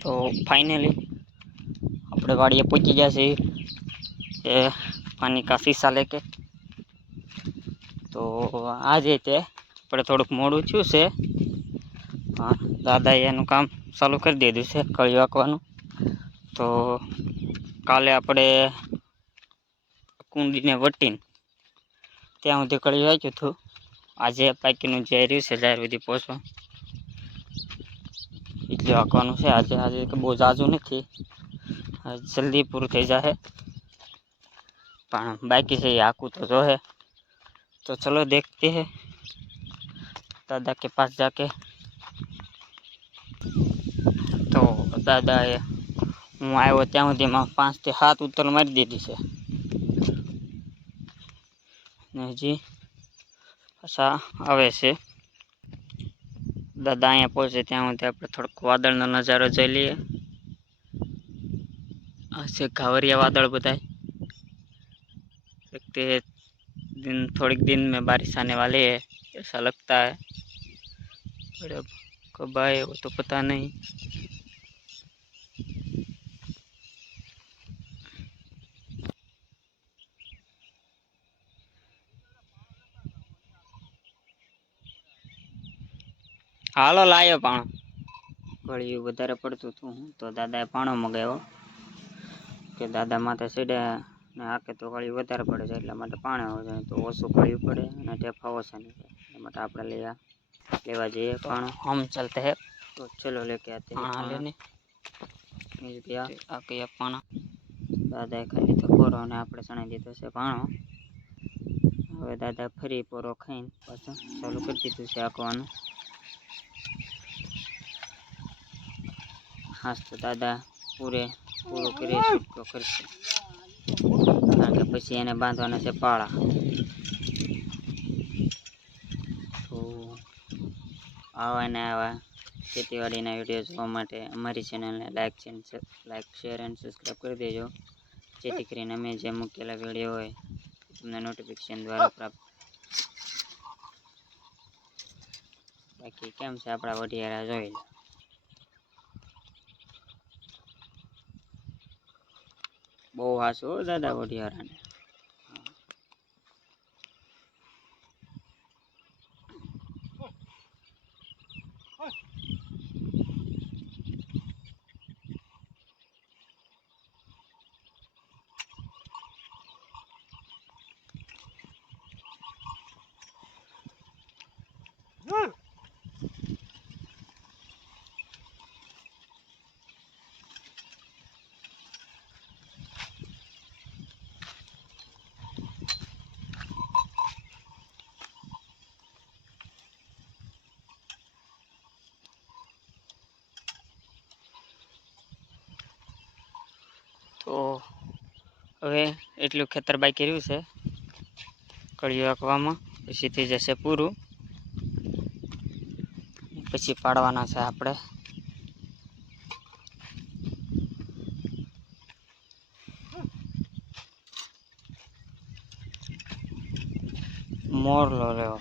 તો ફાઇનલી આપણે વાડીએ પહોંચી ગયા છીએ એ પાણી કા શીશા લેકે. તો આજે તે આપણે થોડુંક મોડું થયું છે. હા, દાદાએ એનું કામ ચાલુ કરી દીધું છે, કળી વાંકવાનું. તો કાલે આપણે કુંડીને વટીને ત્યાં સુધી કળી વાંચ્યું હતું. આજે પાકીનું જે રહ્યું છે, જાહેર સુધી પહોંચવા એટલે વાંકવાનું છે આજે આજે તો બહુ ઝાઝું નથી આજ જલ્દી પૂરું થઈ જશે પણ બાકી છે એ આકું તો જોહે તો ચલો देखते हैं दादा के पास जाके તો દાદાએ હું આવ્યો ત્યાં સુધીમાં પાંચથી સાત ઉત્તર મારી દીધી છે ને હજી પાછા આવે છે દાદા અહીંયા પહોંચે ત્યાં સુધી આપણે થોડોક વાદળનો નજારો જોઈ લઈએ આ છે ઘાવરિયા वादल बताए देखते हैं दिन थोड़ी दिन में बारिश आने वाली है ऐसा लगता है पर अब कब आए वो तो पता नहीं હાલો લાયો પાણો ગળ્યું વધારે પડતું હતું તો દાદાએ પાણો મગાવ્યો કે દાદા માથે સીડે ને હાકે તો ગળ્યું વધારે પડે છે એટલા માટે પાણી આવે છે તો ઓછું ગળ્યું પડે અને ટેફા ઓછા નીકળે એટલા માટે આપણે લઈ લેવા જઈએ પાણો હમ ચલતે હે તો ચલો લેકે આતે હા લેને મિલ ગયા આ કયા પાણા દાદાએ ખાલી તો પોરો અને આપણે ચણાઈ દીધો છે પાણો હવે દાદા ફરી પોરો ખાઈને પાછું ચાલુ કરી દીધું છે આંકવાનું હાસ તો દાદા પૂરે પૂરું કરી છૂટકો કરશે. કારણ કે પછી એને બાંધવાના છે પાળા. તો આવા ને આવા ખેતીવાડીના વીડિયો જોવા માટે અમારી ચેનલને લાઈક છે લાઈક શેર એન્ડ સબસ્ક્રાઈબ કરી દેજો. જેથી કરીને અમે જે મૂકેલા વીડિયો હોય, તમને નોટિફિકેશન દ્વારા પ્રાપ્ત બાકી કેમ છે આપણા વઢિયારા જોઈ લો. બહુ હાસો દાદા વઢિયારાને. તો હવે એટલું ખેતર બાકી રહ્યું છે. કળિયું આંકવામાં પછી થઈ જશે પૂરું. પછી પાડવાના છે આપણે. મોરલો રહ્યો